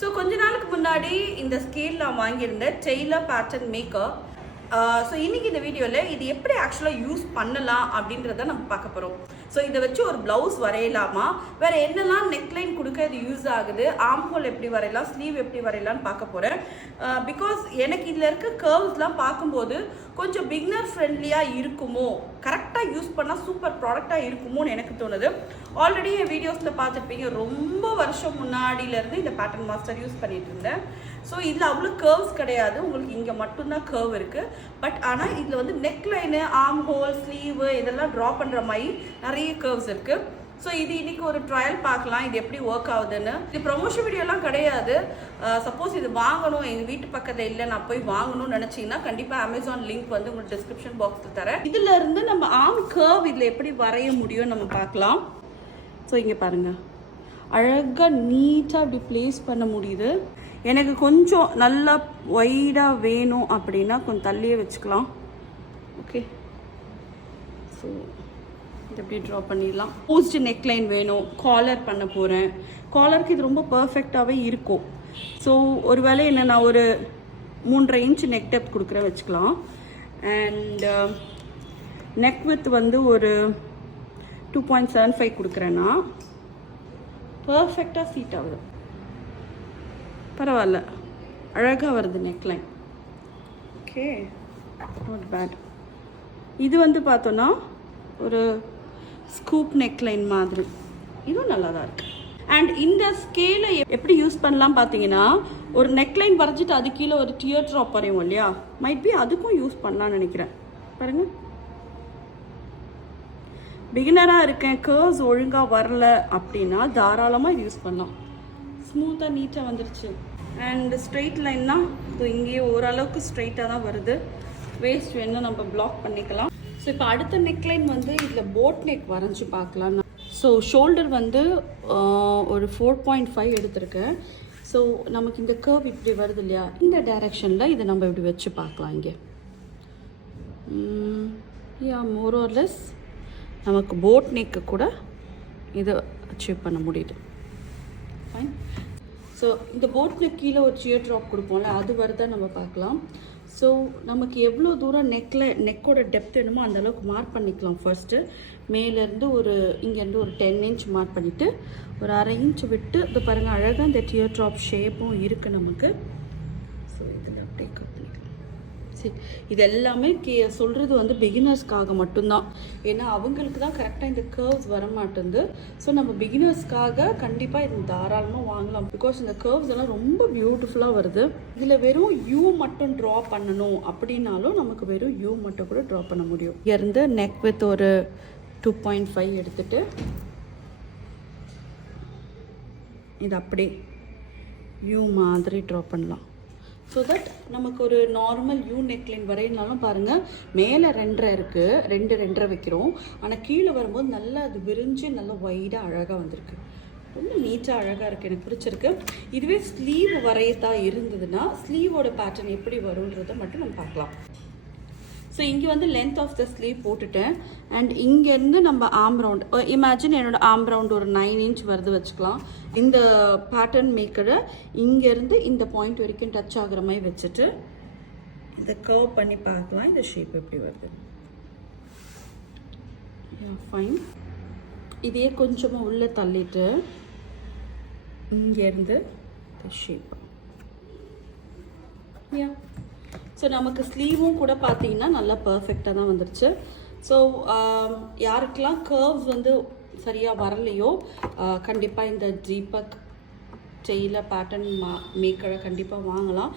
So கொஞ்ச நாளுக்கு முன்னாடி இந்த ஸ்கேல் நான் வாங்கியிருந்தேன். டெய்லர் பேட்டர்ன் மேக்கர் ஸோ இன்றைக்கி இந்த வீடியோவில் இது எப்படி ஆக்சுவலாக யூஸ் பண்ணலாம் அப்படின்றத நம்ம பார்க்க போகிறோம் ஸோ இதை வச்சு ஒரு ப்ளவுஸ் வரையலாமா? வேறு என்னெல்லாம் நெக்லைன் கொடுக்க இது யூஸ் ஆகுது? ஆம் ஹோல் எப்படி வரையலாம்? ஸ்லீவ் எப்படி வரையலாம்னு பார்க்க போகிறேன் பிகாஸ் எனக்கு இதில் இருக்க கர்வ்ஸ்லாம் பார்க்கும்போது கொஞ்சம் பிக்னர் ஃப்ரெண்ட்லியாக இருக்குமோ? கரெக்ட் கரெக்டாக யூஸ் பண்ணால் சூப்பர் ப்ராடக்டாக இருக்குமோன்னு எனக்கு தோணுது. ஆல்ரெடி என் வீடியோஸில் பார்த்துருப்பீங்க ரொம்ப வருஷம் முன்னாடியிலேருந்து இந்த பேட்டர்ன் மாஸ்டர் யூஸ் பண்ணிட்டு இருந்தேன். ஸோ இதில் அவ்வளோ கர்வ்ஸ் கிடையாது. உங்களுக்கு இங்கே மட்டும்தான் கர்வ் இருக்குது பட் ஆனால் இதில் வந்து neck line arm hole sleeve இதெல்லாம் ட்ரா பண்ணுற மாதிரி நிறைய கர்வ்ஸ் இருக்குது ஸோ இது இன்னைக்கு ஒரு ட்ரையல் பார்க்கலாம். இது எப்படி ஒர்க் ஆகுதுன்னு. இது ப்ரொமோஷன் வீடியோலாம் கிடையாது. சப்போஸ் இது வாங்கணும். எங்கள் வீட்டு பக்கத்தில் இல்லை நான் போய் வாங்கணும்னு நினச்சிங்கன்னா கண்டிப்பாக அமேசான் லிங்க் வந்து உங்களுக்கு டிஸ்கிரிப்ஷன் பாக்ஸில் தரேன். இதில் இருந்து நம்ம ஆம் கர்வ் இதில் எப்படி வரைய முடியும் நம்ம பார்க்கலாம். ஸோ இங்கே பாருங்கள் அழகாக நீட்டாக இப்படி ப்ளேஸ் பண்ண முடியுது. எனக்கு கொஞ்சம் நல்லா ஒய்டாக வேணும் அப்படின்னா கொஞ்சம் தள்ளியே வச்சுக்கலாம். ஓகே ஸோ இது அப்படியே ட்ரா பண்ணிடலாம். போஸ்ட் நெக்லைன் வேணும். காலர் பண்ண போகிறேன் காலருக்கு இது ரொம்ப பர்ஃபெக்டாகவே இருக்கும். ஸோ ஒருவேளை என்ன நான் ஒரு மூன்றரை இன்ச் நெக் டெப் கொடுக்குறேன் வச்சுக்கலாம். அண்ட் நெக் வித் வந்து ஒரு டூ பாயிண்ட் செவன் ஃபைவ் கொடுக்குறேன்னா பர்ஃபெக்டாக சீட் ஆகுது. பரவாயில்ல. அழகாக வருது நெக்லைன் ஓகே நாட் பேட் இது வந்து பார்த்தோன்னா ஒரு ஸ்கூப் நெக்லைன் மாதிரி. இதுவும் நல்லா தான் இருக்குது அண்ட் இந்த ஸ்கேலை எப்படி யூஸ் பண்ணலாம் பார்த்தீங்கன்னா ஒரு நெக்லைன் வரைஞ்சிட்டு அது கீழே ஒரு டியர் ட்ராப் வரையும் இல்லையா? மைட் பி அதுக்கும் யூஸ் பண்ணலாம்னு நினைக்கிறேன். பாருங்கள் பிகினராக இருக்கேன் கேர்ஸ் ஒழுங்காக வரல அப்படின்னா தாராளமாக இது யூஸ் பண்ணலாம். ஸ்மூத்தாக நீட்டாக வந்துருச்சு. அண்ட் ஸ்ட்ரெயிட் லைன்னா இப்போ இங்கேயே ஓரளவுக்கு ஸ்ட்ரெயிட்டாக தான் வருது. வேஸ்ட் வேணும் நம்ம பிளாக் பண்ணிக்கலாம். ஸோ இப்போ அடுத்த நெக்லைன் வந்து இதில் போட் நெக் வரைஞ்சி பார்க்கலாம். ஸோ ஷோல்டர் வந்து ஒரு ஃபோர் பாயிண்ட் ஃபைவ் எடுத்திருக்கேன் ஸோ நமக்கு இந்த கர்வ் இப்படி வருது இல்லையா? இந்த டைரெக்ஷனில் இதை நம்ம இப்படி வச்சு பார்க்கலாம் இங்கே. Yeah more more or less நமக்கு போட் நெக்கு கூட இதை அச்சீவ் பண்ண முடியுது. ஃபைன் ஸோ இந்த போட்டில் கீழே ஒரு சியர் ட்ராப் கொடுப்போம்ல அது வருதா நம்ம பார்க்கலாம். ஸோ நமக்கு எவ்வளோ தூரம் நெக்கில் நெக்கோட டெப்த் வேணுமோ அந்தளவுக்கு மார்க் பண்ணிக்கலாம் ஃபர்ஸ்ட்டு மேலேருந்து ஒரு இங்கேருந்து ஒரு டென் இன்ச் மார்க் பண்ணிவிட்டு ஒரு அரை இன்ச் விட்டு இது பாருங்கள் அழகாக இந்த டியர் ட்ராப் ஷேப்பும் இருக்குது நமக்கு. சரி இது எல்லாமே கே சொல்கிறது வந்து பிகினர்ஸ்க்காக மட்டும்தான். ஏன்னா அவங்களுக்கு தான் கரெக்டாக இந்த கர்வ்ஸ் வர மாட்டேங்குது ஸோ நம்ம பிகினர்ஸ்க்காக கண்டிப்பாக இது தாராளமாக வாங்கலாம். பிகாஸ் இந்த கர்வ்ஸ் எல்லாம் ரொம்ப பியூட்டிஃபுல்லாக வருது. இதில் வெறும் யூ மட்டும் ட்ரா பண்ணணும் அப்படின்னாலும் நமக்கு வெறும் யூ மட்டும் கூட ட்ரா பண்ண முடியும். இருந்து நெக் வித் ஒரு டூ பாயிண்ட் ஃபைவ் எடுத்துட்டு இது அப்படியே யூ மாதிரி ட்ரா பண்ணலாம். ஸோ தட் நமக்கு ஒரு நார்மல் யூ நெக்லைன் வரையினாலும் பாருங்கள் மேலே ரெண்டரை இருக்குது ரெண்டு ரெண்டரை வைக்கிறோம். ஆனால் கீழே வரும்போது நல்லா அது விரிஞ்சு நல்லா ஒய்டாக அழகாக வந்திருக்கு. ரொம்ப நீட்டாக அழகாக இருக்குது எனக்கு பிடிச்சிருக்கு. இதுவே ஸ்லீவ் வரையத்தான் இருந்ததுன்னா ஸ்லீவோட பேட்டர்ன் எப்படி வரும்ன்றதை மட்டும் நம்ம பார்க்கலாம். ஸோ இங்கே வந்து லென்த் ஆஃப் த ஸ்லீவ் போட்டுட்டேன். அண்ட் இங்கேருந்து நம்ம ஆம் ரவுண்ட் இமேஜின் என்னோட ஆம் ரவுண்ட் ஒரு நைன் இன்ச் வருது வச்சுக்கலாம். இந்த பேட்டர்ன் மேக்கரை இங்கேருந்து இந்த பாயிண்ட் வரைக்கும் டச் ஆகிற மாதிரி வச்சுட்டு இதை கர்வ் பண்ணி பார்க்கலாம். இந்த ஷேப் எப்படி வருது. ஃபைன் இதே கொஞ்சமாக உள்ளே தள்ளிட்டு இங்கேருந்து ஷேப் யா ஸோ நமக்கு ஸ்லீவும் கூட பார்த்தீங்கன்னா நல்லா பர்ஃபெக்டாக தான் வந்துருச்சு. ஸோ யாருக்கெல்லாம் கர்வ்ஸ் வந்து சரியாக வரலையோ கண்டிப்பாக இந்த தீபக் டெய்லர் பேட்டர்ன் மா மேக்கரை கண்டிப்பாக வாங்கலாம்.